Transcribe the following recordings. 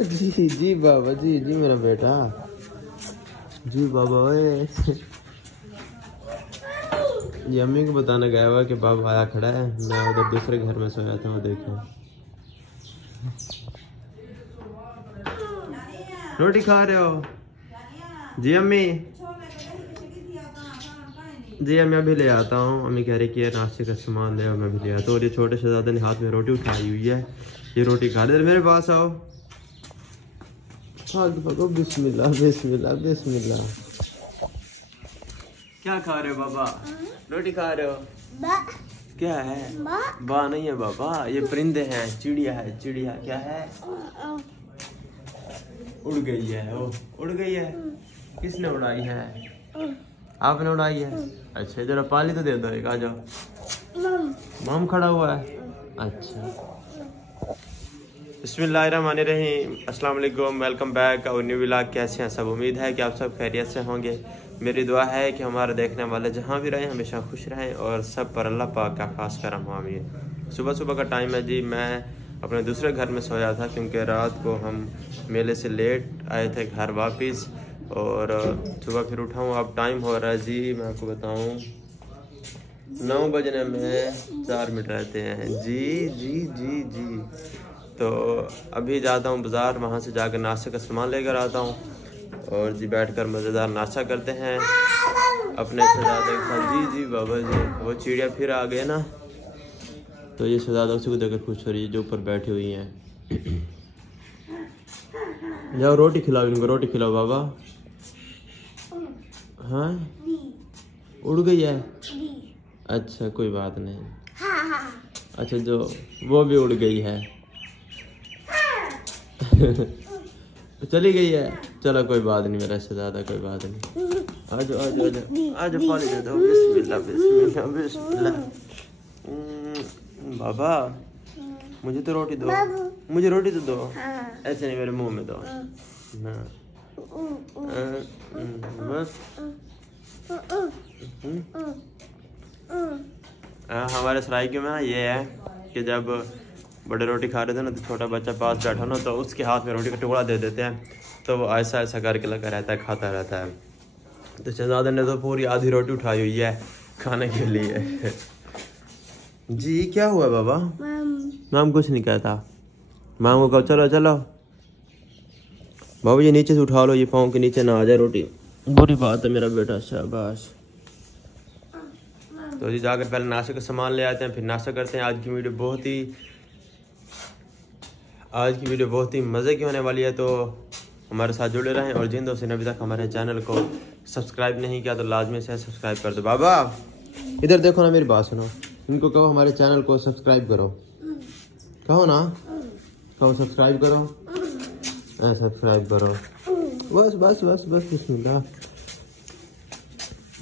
जी जी बाबा जी जी मेरा बेटा जी बाबा ओए। ये अम्मी को बताने गया हुआ कि बाबा आया खड़ा है, मैं उधर दूसरे घर में सोया था। वो देखो रोटी खा रहे हो? जी अम्मी, जी अम्मी अभी ले आता हूँ। अम्मी कह रही कि ये नाश्ते का सामान ले, मैं भी ले आता हूँ। और ये छोटे शहजादे ने हाथ में रोटी उठाई हुई है, ये रोटी खा ले। मेरे पास आओ, बिस्मिल्लाह बिस्मिल्लाह बिस्मिल्लाह। क्या खा रहे हो बाबा? रोटी खा रहे हो? क्या है? बा नहीं है बाबा, ये परिंदे हैं, चिड़िया है। चिड़िया क्या है? उड़ गई है वो, उड़ गई है। किसने उड़ाई है? आपने उड़ाई है? अच्छा जरा पाली तो दे दो एक, आ जाओ। मम खड़ा हुआ है। अच्छा बिस्मिल्लाहिर्रहमानिर्रहीम, अस्सलाम वालेकुम, वेलकम बैक और न्यू व्लॉग। कैसे हैं सब? उम्मीद है कि आप सब खैरियत से होंगे। मेरी दुआ है कि हमारे देखने वाले जहाँ भी रहें हमेशा खुश रहें और सब पर अल्लाह पाक का खास करम हो, आमीन। सुबह सुबह का टाइम है जी। मैं अपने दूसरे घर में सोया था क्योंकि रात को हम मेले से लेट आए थे घर वापस, और सुबह फिर उठा हूँ। अब टाइम हो रहा है जी, मैं आपको बताऊँ 9 बजने में 4 मिनट रहते हैं जी जी जी जी। तो अभी जाता हूँ बाज़ार, वहाँ से जाकर नाश्ते का सामान लेकर आता हूँ और जी बैठकर मज़ेदार नाश्ता करते हैं अपने शहजादे के साथ। जी जी बाबा जी। वो चिड़िया फिर आ गए ना, तो ये शहजादा उसी को देखकर खुश हो रही है जो ऊपर बैठी हुई हैं। जाओ रोटी खिलाओ इनको, रोटी खिलाओ बाबा। हाँ उड़ गई है? अच्छा कोई बात नहीं। अच्छा जो वो भी उड़ गई है। चली गई है, चलो कोई बात नहीं मेरा शहजादा, कोई बात नहीं। आजो आजो आजो आजो, पानी दे दो। बिस्मिल्लाह बिस्मिल्लाह बिस्मिल्लाह। बाबा मुझे तो रोटी दो, मुझे रोटी तो दो। ऐसे नहीं, मेरे मुंह में दो ना। बस हमारे सराइकी में ये है कि जब बड़े रोटी खा रहे थे ना, तो छोटा बच्चा पास बैठा ना, तो उसके हाथ में रोटी का टुकड़ा दे देते हैं, तो वो ऐसा ऐसा करके लगा रहता है, खाता रहता है। तो शहजादे ने तो पूरी आधी रोटी उठाई हुई है खाने के लिए। जी क्या हुआ बाबा? मैम कुछ नहीं कहता। मैम को कहो चलो चलो बाबू, ये नीचे से उठा लो, ये पाँव के नीचे ना आ जाए रोटी। बुरी बात है मेरा बेटा, शाबाश। तो जी जाकर पहले नाश्ते का सामान ले आते हैं, फिर नाश्ता करते हैं। आज की वीडियो बहुत ही मज़े की होने वाली है, तो हमारे साथ जुड़े रहें। और जिन दोस्तों ने अभी तक हमारे चैनल को सब्सक्राइब नहीं किया तो लाजमी से सब्सक्राइब कर दो। बाबा इधर देखो ना, मेरी बात सुनो, इनको कहो हमारे चैनल को सब्सक्राइब करो। कहो ना, कहो सब्सक्राइब करो, सब्सक्राइब करो। बस बस बस बस बिस्मिल्लाह।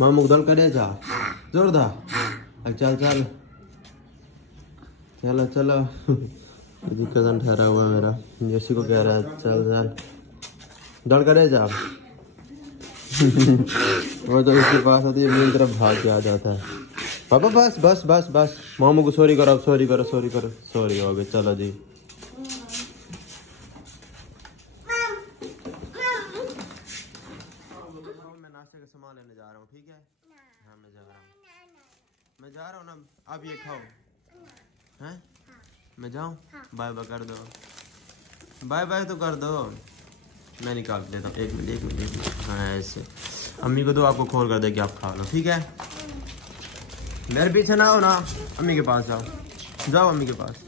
मामू दल करे जा जोरदार। चल चल चलो चलो। कजन ठहरा हुआ है मेरा, जैसी को कह रहा है चल चल दौड़ करे जा। वो तो इसके पास होती है, मेरी तरफ भाग के आ जाता है। पापा बस बस बस बस, मामू को सॉरी करो, सॉरी करो सॉरी करो, सॉरी हो गए। चलो जी मैं नाश्ते का सामान लेने जा रहा हूँ, ठीक है? हाँ मैं जा रहा हूँ ना। आप ये खाओ हैं, मैं जाऊँ? बाय बाय कर दो, बाय बाय तो कर दो। मैं निकाल देता हूँ, एक मिनट। हाँ ऐसे अम्मी को दो, आपको खोल कर दे कि आप खा लो, ठीक है? मेरे पीछे ना हो ना, अम्मी के पास जाओ, जाओ अम्मी के पास।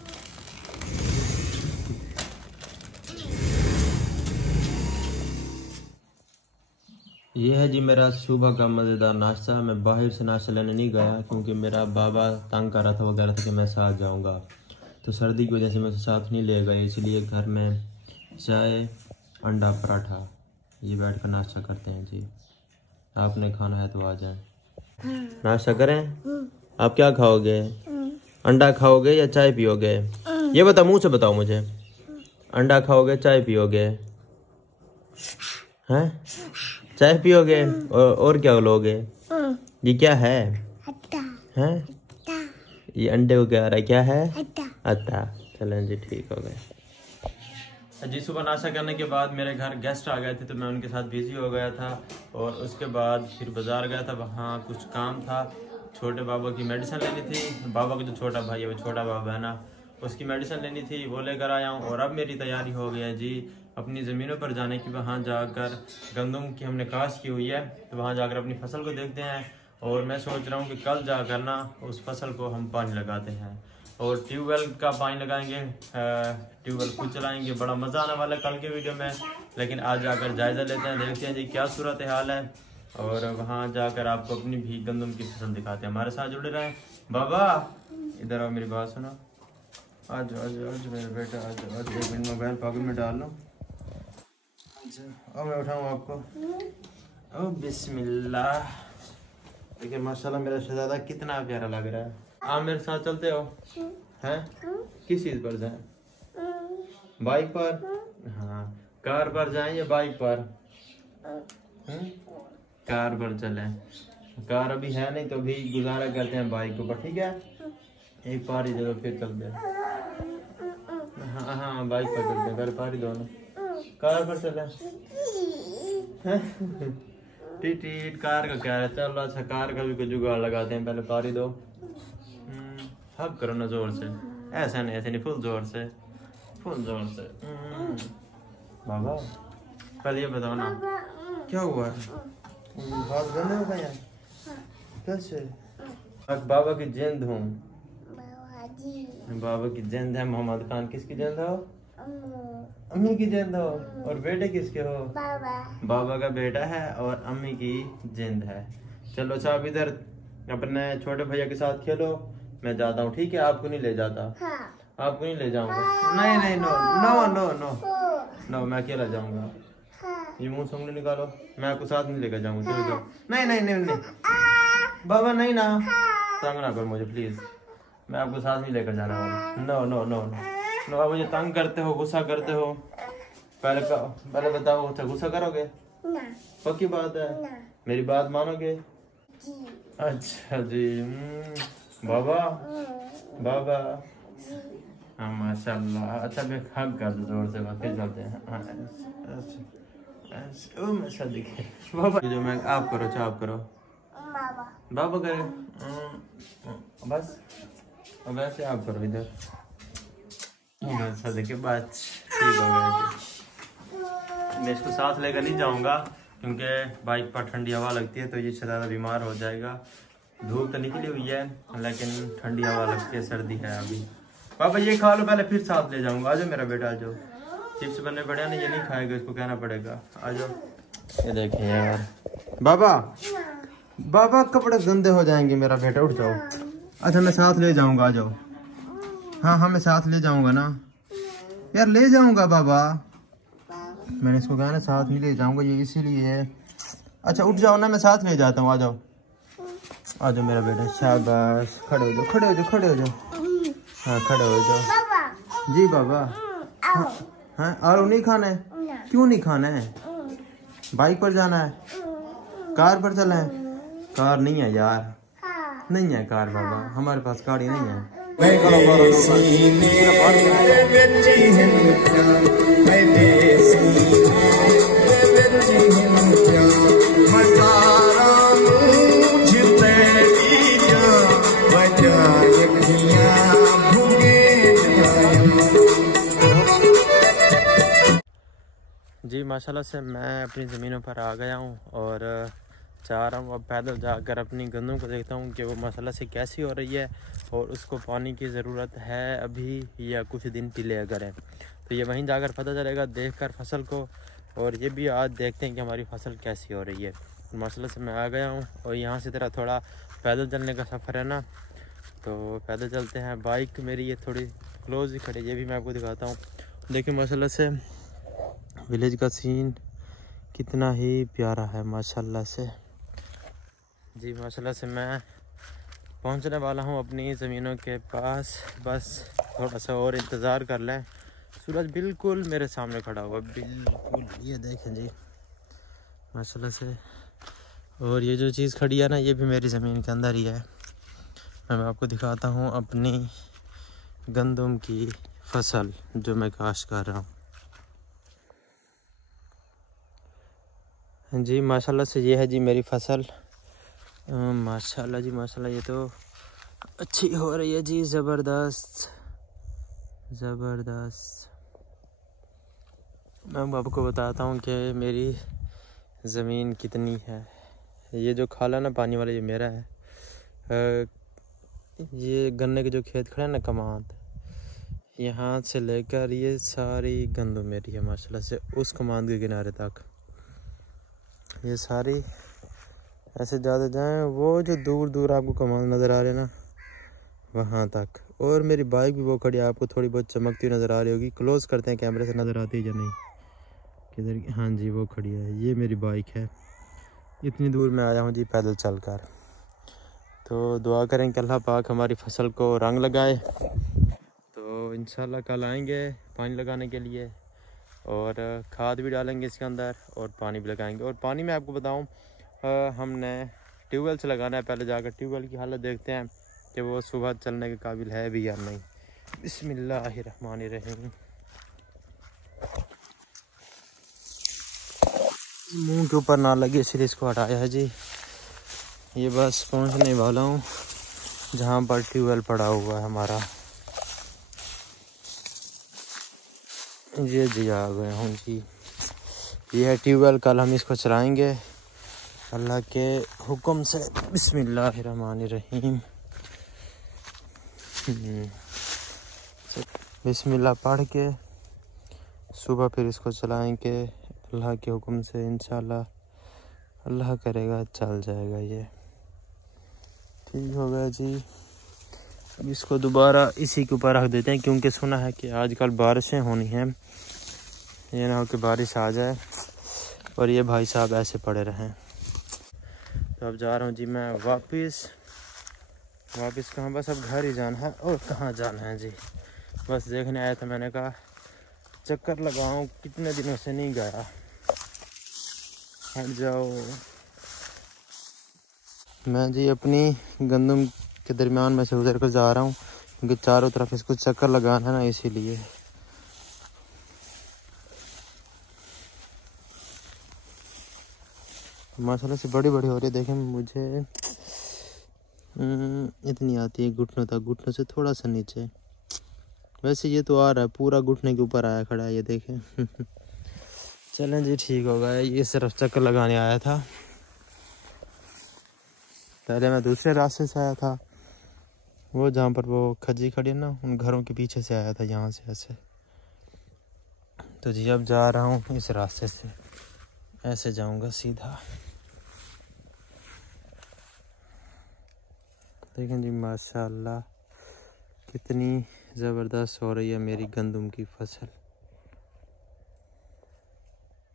ये है जी मेरा सुबह का मज़ेदार नाश्ता। मैं बाहर से नाश्ता लेने नहीं गया क्योंकि मेरा बाबा तंग कर रहा था, वो कह रहा था कि मैं साथ जाऊंगा, तो सर्दी की वजह से मैं साथ नहीं ले गए। इसलिए घर में चाय अंडा पराठा ये बैठ कर नाश्ता करते हैं जी। आपने खाना है तो आ जाए, नाश्ता करें। आप क्या खाओगे? अंडा खाओगे या चाय पियोगे? ये बता, मुंह से बताओ मुझे, अंडा खाओगे चाय पियोगे? हैं चाय पियोगे और क्या लोगे? ये क्या है? हैं ये अंडे को क्या रहा है, क्या है? अत्ता। चलें जी ठीक हो गए। जी सुबह नाश्ता करने के बाद मेरे घर गेस्ट आ गए थे तो मैं उनके साथ बिजी हो गया था। और उसके बाद फिर बाज़ार गया था, वहाँ कुछ काम था। छोटे बाबा की मेडिसिन लेनी थी, बाबा का जो छोटा भाई है वो छोटा बाबा है ना, उसकी मेडिसिन लेनी थी, वो लेकर आया हूँ। और अब मेरी तैयारी हो गई है जी अपनी ज़मीनों पर जाने की। वहाँ जाकर गंदम की हमने काश की हुई है, तो वहाँ जाकर अपनी फसल को देखते हैं। और मैं सोच रहा हूँ कि कल जाकर ना उस फसल को हम पानी लगाते हैं और ट्यूबवेल का पानी लगाएंगे, ट्यूबवेल खुद चलाएंगे। बड़ा मज़ा आने वाला है कल के वीडियो में। लेकिन आज जाकर जायज़ा लेते हैं, देखते हैं जी क्या सूरत हाल है, और वहाँ जाकर आपको अपनी भी गंदम की फसल दिखाते हैं। हमारे साथ जुड़े रहें। बाबा इधर आओ, मेरी बात सुनो। आज आज आज मेरे बेटा आज आज 1 मिनट मोबाइल पॉकेट में डाल लो। अच्छा अब मैं उठाऊँ आपको। ओ बिस्मिल्लाह। देखिए माशाल्लाह मेरा शहजादा कितना प्यारा लग रहा है। आप मेरे साथ चलते हो हैं? किस चीज़ पर जाएं? बाइक पर? हाँ। कार पर जाएं या बाइक पर? कार पर चलें। कार अभी है नहीं तो अभी गुजारा करते हैं बाइक के ऊपर, ठीक है? एक पारी दे दो फिर चलते हैं। हाँ हाँ बाइक पर चलते हैं, पहले पारी दो ना। कार पर चलें। टीट कार का क्या है, चलो अच्छा कार का भी कोई जुगाड़ लगाते हैं, पहले पारी दो। हक करो ना जोर से, ऐसा नहीं ऐसे नहीं, फुल जोर से, फुल जोर से। बाबा पहले ये बताओ ना क्या हुआ है? हाथ गंदे हो गए हैं कैसे? बाबा की जिंद हूँ, बाबा की जिंद है। मोहम्मद खान किसकी जिंद हो? अम्मी की जिंद हो। और बेटे किसके हो? बाबा का बेटा है और अम्मी की जिंद है। चलो अच्छा आप इधर अपने छोटे भैया के साथ खेलो, मैं जाता हूँ, ठीक है? आपको नहीं ले जाता। हाँ। आपको नहीं ले जाऊंगा। नहीं नहीं no no no no no, मैं अकेला जाऊंगा। हाँ। ये मुंह से निकालो, मैं आपको साथ नहीं लेकर जाऊंगा। चलो जाओ। नहीं नहीं नहीं नहीं बाबा नहीं ना, तंग ना करो मुझे प्लीज, मैं आपको साथ नहीं लेकर जाना वाला। नो नो नो नो, आप मुझे तंग करते हो, गुस्सा करते हो। पहले बताओ अच्छा गुस्सा करोगे? पक्की बात है? मेरी बात मानोगे? अच्छा जी। बाबा बाबा हाँ माशाल्लाह। अच्छा मैं हग कर दो जोर से, फिर चलते हैं। अच्छा दिखे बाबा जो मैं आप करो, अच्छा आप करो। बाबा करे बस, अब ऐसे आप करो इधर। अच्छा देखिए बात ठीक हो गई। मैं इसको साथ लेकर नहीं जाऊंगा क्योंकि बाइक पर ठंडी हवा लगती है तो ये ज़्यादा बीमार हो जाएगा। धूप तो निकली हुई है लेकिन ठंडी हवा लगती है, सर्दी है अभी। पापा ये खा लो पहले फिर साथ ले जाऊंगा। आ जाओ मेरा बेटा, आ जाओ। चिप्स बनने पड़े ना, ये नहीं खाएगा, इसको कहना पड़ेगा। आ जाओ। ये देखें यार बाबा, बाबा कपड़े गंदे हो जाएंगे, मेरा बेटा उठ जाओ। अच्छा मैं साथ ले जाऊंगा, आ जाओ। हाँ हाँ मैं साथ ले जाऊंगा ना यार, ले जाऊंगा बाबा। मैंने इसको कहा ना साथ नहीं ले जाऊंगा, ये इसीलिए है। अच्छा उठ जाओ ना, मैं साथ ले जाता हूँ। आ जाओ आ जाओ मेरा बेटा, शाबाश। खड़े हो जाओ, खड़े हो जाओ, खड़े हो जाओ। हाँ खड़े हो जाओ जी बाबा। हाँ और नहीं खाना है? क्यों नहीं खाना है? बाइक पर जाना है? कार पर चला है? कार नहीं है यार, नहीं है कार बाबा, हमारे पास गाड़ी नहीं है। जी माशाल्लाह से मैं अपनी ज़मीनों पर आ गया हूँ और चाह रहा हूँ अब पैदल जाकर अपनी गंदों को देखता हूँ कि वो माशाल्लाह से कैसी हो रही है और उसको पानी की ज़रूरत है अभी या कुछ दिन पीले अगर है तो ये वहीं जाकर पता चलेगा देखकर फसल को। और ये भी आज देखते हैं कि हमारी फसल कैसी हो रही है। माशाल्लाह से मैं आ गया हूँ और यहाँ से तेरा थोड़ा पैदल चलने का सफ़र है ना, तो पैदल चलते हैं। बाइक मेरी ये थोड़ी क्लोज ही खड़ी, ये भी मैं आपको दिखाता हूँ। देखिए माशाल्लाह से विलेज का सीन कितना ही प्यारा है माशाल्लाह से। जी माशाल्लाह से मैं पहुंचने वाला हूं अपनी ज़मीनों के पास, बस थोड़ा सा और इंतज़ार कर लें। सूरज बिल्कुल मेरे सामने खड़ा हुआ, बिल्कुल ये देखें जी माशाल्लाह से। और ये जो चीज़ खड़ी है ना, ये भी मेरी ज़मीन के अंदर ही है। मैं आपको दिखाता हूँ अपनी गंदम की फसल जो मैं काश्त कर रहा हूँ। जी माशाल्लाह से ये है जी मेरी फसल। माशाल्लाह जी माशाल्लाह, ये तो अच्छी हो रही है जी, ज़बरदस्त ज़बरदस्त। मैं आपको बताता हूँ कि मेरी ज़मीन कितनी है। ये जो खाला ना पानी वाला, ये मेरा है। ये गन्ने के जो खेत खड़े हैं ना कमांद, यहाँ से लेकर ये सारी गंदम मेरी है माशाल्लाह से, उस कमांद के किनारे तक ये सारी ऐसे ज़्यादा जाएं, वो जो दूर दूर आपको कमांद नज़र आ रहे हैं ना वहाँ तक। और मेरी बाइक भी वो खड़ी है, आपको थोड़ी बहुत चमकती हुई नज़र आ रही होगी। क्लोज करते हैं कैमरे से, नज़र आती है या नहीं किधर? हाँ जी वो खड़ी है, ये मेरी बाइक है। इतनी दूर मैं आया हूँ जी पैदल चलकर। तो दुआ करें कि अल्लाह पाक हमारी फसल को रंग लगाए। तो इंशाल्लाह कल आएंगे पानी लगाने के लिए, और खाद भी डालेंगे इसके अंदर और पानी भी लगाएंगे। और पानी में आपको बताऊं, हमने ट्यूबवेल से लगाना है। पहले जाकर ट्यूबवेल की हालत देखते हैं कि वो सुबह चलने के काबिल है भी या नहीं। बिस्मिल्लाहिर्रहमानिर्रहीम। मुंह के ऊपर ना लगे इसलिए इसको हटाया है जी। ये बस पहुंचने वाला हूँ जहाँ पर ट्यूबवेल पड़ा हुआ है हमारा। ये जी आ गए हूँ जी, ये है ट्यूबवेल। कल हम इसको चलाएंगे अल्लाह के हुक्म से। बिस्मिल्लाहिर्रहमानिर्रहीम। बिस्मिल्लाह पढ़ के सुबह फिर इसको चलाएंगे अल्लाह के हुक्म से। इंशाल्लाह अल्लाह करेगा चल जाएगा, ये ठीक हो गया जी। अब इसको दोबारा इसी के ऊपर रख देते हैं, क्योंकि सुना है कि आजकल बारिशें होनी हैं। ये ना हो कि बारिश आ जाए और ये भाई साहब ऐसे पड़े रहें। तो अब जा रहा हूँ जी मैं वापस कहाँ, बस अब घर ही जाना है। और कहाँ जाना है जी, बस देखने आया था। मैंने कहा चक्कर लगाऊं, कितने दिनों से नहीं गया। हट जाओ। मैं जी अपनी गंदम के दरमियान में से उधर को जा रहा हूँ, क्योंकि चारों तरफ इसको चक्कर लगाना है ना, इसीलिए। माशाल्लाह से बड़ी बड़ी हो रही है। देखें मुझे इतनी आती है घुटनों तक, घुटनों से थोड़ा सा नीचे। वैसे ये तो आ रहा है पूरा घुटने के ऊपर आया खड़ा है, ये देखें। चलें जी ठीक हो गया। ये सिर्फ चक्कर लगाने आया था। पहले मैं दूसरे रास्ते से आया था, वो जहाँ पर वो खजी खड़ी है ना, उन घरों के पीछे से आया था, यहाँ से ऐसे। तो जी अब जा रहा हूँ इस रास्ते से, ऐसे जाऊँगा सीधा। देखें जी माशाल्लाह कितनी ज़बरदस्त हो रही है मेरी गंदम की फसल।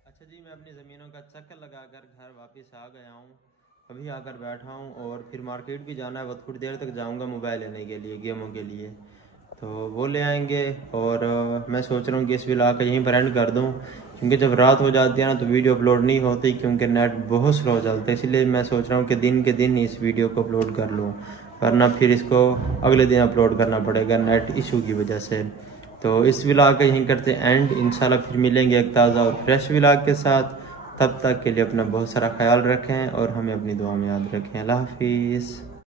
अच्छा जी, मैं अपनी ज़मीनों का चक्कर लगाकर घर वापस आ गया हूँ। अभी आकर बैठा हूँ और फिर मार्केट भी जाना है। बहुत थोड़ी देर तक जाऊँगा मोबाइल लेने के लिए, गेमों के लिए, तो वो ले आएंगे। और मैं सोच रहा हूँ कि इस व्लॉग का यहीं पर एंड कर दूँ, क्योंकि जब रात हो जाती है ना तो वीडियो अपलोड नहीं होती, क्योंकि नेट बहुत स्लो चलता है। इसलिए मैं सोच रहा हूँ कि दिन के दिन ही इस वीडियो को अपलोड कर लूँ, वरना फिर इसको अगले दिन अपलोड करना पड़ेगा नेट इशू की वजह से। तो इस व्लॉग का यहीं करते एंड। इंशाल्लाह फिर मिलेंगे एक ताज़ा और फ्रेश व्लॉग के साथ। तब तक के लिए अपना बहुत सारा ख्याल रखें और हमें अपनी दुआ में याद रखें। अल्लाह हाफिज़।